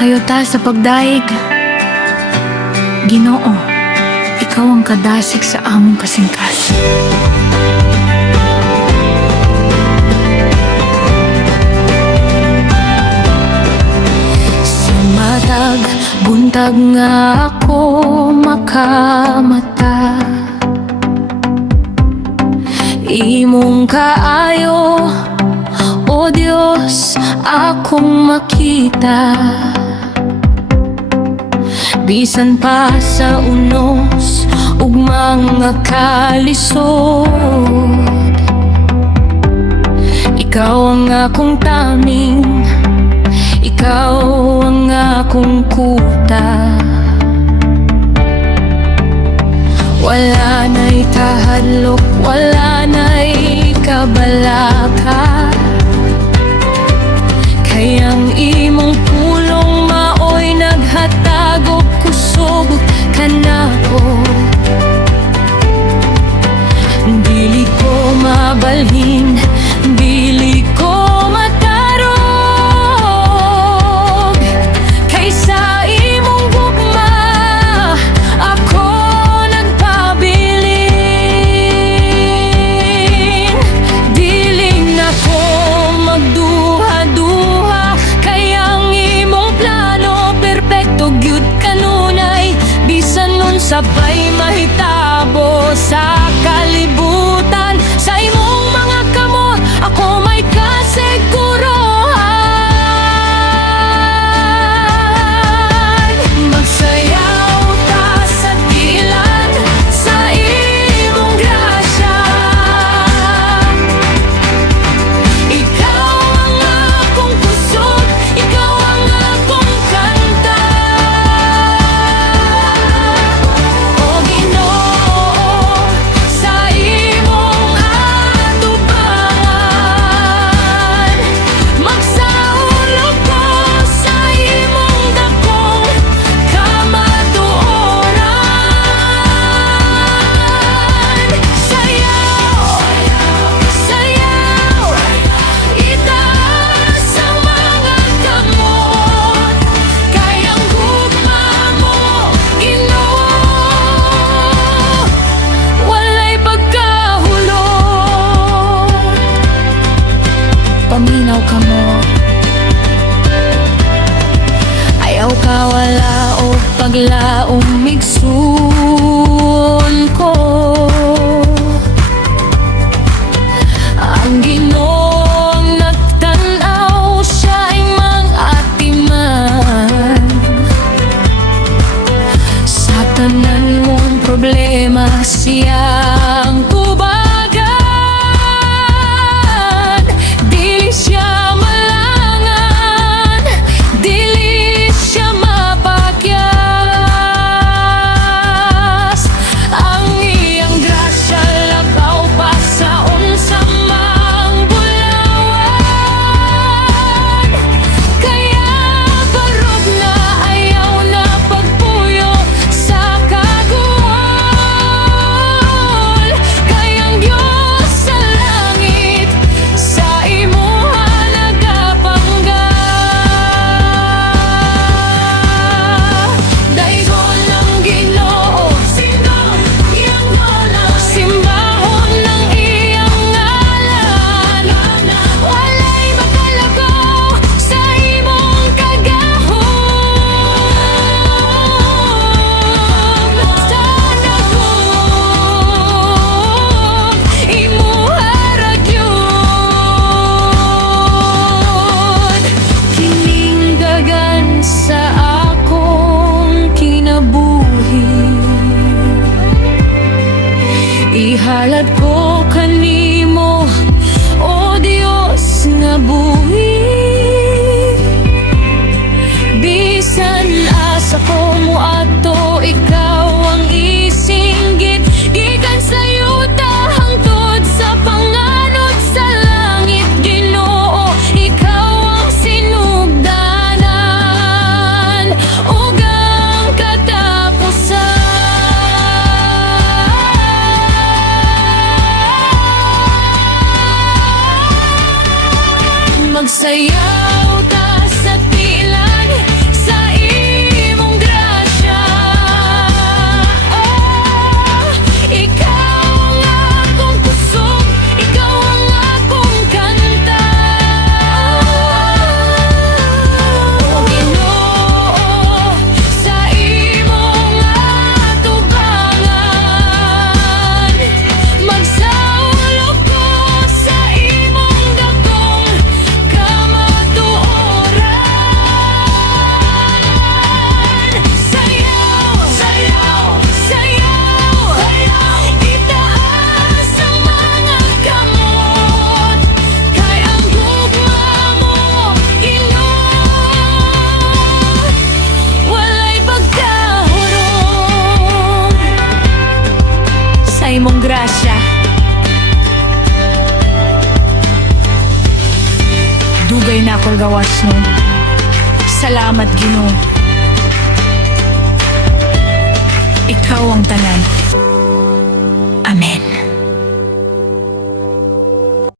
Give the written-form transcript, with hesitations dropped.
Sayota sa pagdaig. Ginoo, ikaw ang kadasig sa among kasingkas. Sa matag buntag nga ako makamata, imong kaayo, o Diyos, akong makita. Bisan pa sa unos ug mga kalisod, ikaw ang akong taming, ikaw ang akong kuta. Wala na'y kahadlok, wala na'y kabalaka, kayang imong pulong maoy naghatag og kusog kanako. Dili ko mabalhin, dili ko matarog, kaysa imong gugma ako nagpabilin. Dili na ko magduha-duha, kayang imong plano perpekto gyud kanunay. Bisan nun sabay mahitabo sa kalibutan, sa imong mga kamot ako may kasiguruhan. Magsayaw ta sa dilan sa imong grasya, ikaw ang akong kusog, ikaw ang akong kanta. O Ginoo, sa imong atubangan, magsaulog ko sa imong dakong kamatuoran. Sayaw, sayaw, itaas ang mga kamot, kayang gugma mo, Ginoo, walay pagkahulog. Paminaw ka mo, ayaw ka wala o paglaong migsun ko. Ang Ginoong nagtanaw siya ay mang-atiman sa tanan mong problema, siyang tubagan. Dili siya malangan, dili siya mapakyan. sa imong grasya. Dugay na ako gawas no. Salamat Ginoo. Ikaw ang tanan. Amen.